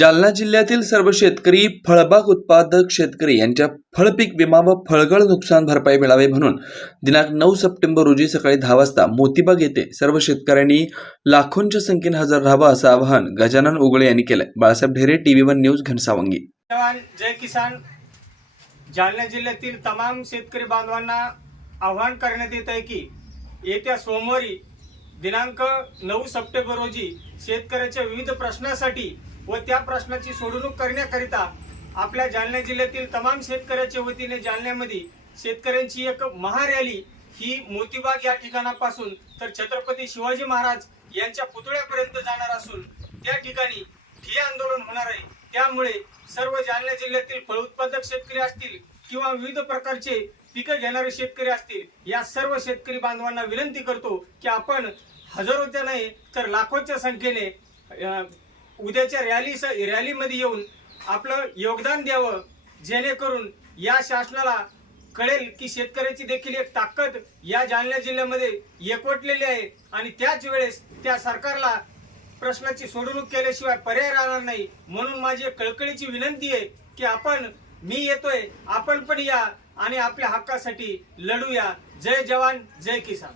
जालना जिल्ह्यातील सर्व शेतकरी फळबाग उत्पादक शेतकरी यांच्या फळपीक विमा व फळगळ नुकसान भरपाई मिळावे म्हणून दिनांक नऊ सप्टेंबर रोजी सकाळी दहा वाजता मोतीबाग येथे सर्व शेतकऱ्यांनी लाखोंच्या संख्येने हजर राहावं असं आवाहन गजानन उगळे यांनी केलंय. Balasaheb Dhere TV one news Ghansawangi. जय किसान. जालना जिल्ह्यातील तमाम शेतकरी बांधवांना आवाहन करण्यात येत आहे की येत्या सोमवारी दिनांक नऊ सप्टेंबर रोजी शेतकऱ्याच्या विविध प्रश्नासाठी व त्या प्रश्नाची सोडवणूक करण्याकरिता आपल्या जालना जिल्ह्यातील तमाम शेतकऱ्याच्या वतीने जालन्यामध्ये शेतकऱ्यांची एक महारॅली ही मोतीबाग या ठिकाणापासून तर छत्रपती शिवाजी महाराज यांच्या पुतळ्यापर्यंत जाणार असून त्या ठिकाणी ठिय्या आंदोलन होणार आहे. त्यामुळे सर्व जालना जिल्ह्यातील फळ उत्पादक शेतकरी असतील किंवा विविध प्रकारचे पिकं घेणारे शेतकरी असतील या सर्व शेतकरी बांधवांना विनंती करतो की आपण हजारोच्या नाही तर लाखोच्या संख्येने अं, उद्याच्या रॅली रॅलीमध्ये येऊन आपलं योगदान द्यावं जेणेकरून या शासनाला कळेल की शेतकऱ्याची देखील एक ताकद या जालना जिल्ह्यामध्ये एकवटलेली आहे. आणि त्याच वेळेस त्या सरकारला प्रश्नाची सोडवणूक केल्याशिवाय पर्याय राहणार नाही. म्हणून माझी कळकळीची विनंती आहे की आपण मी येतोय आपण पण या आणि आपल्या हक्कासाठी लढूया. जय जवान जय किसान.